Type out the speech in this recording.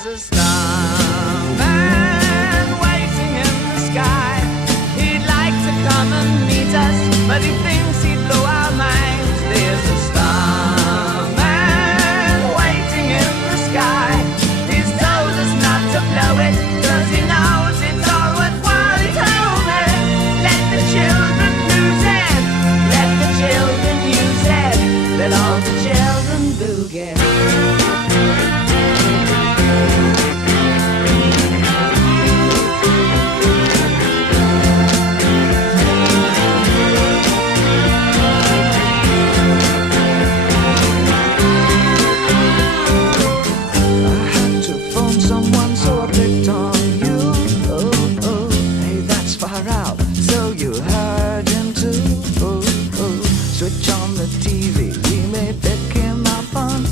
There's a starman waiting in the sky. He'd like to come and meet us, but he thinks he'd blow our minds. There's a starman waiting in the sky. He's told us not to blow it, 'cause he knows it's all worthwhile. He told me, let the children lose it, let the children use it, let all the children boogie.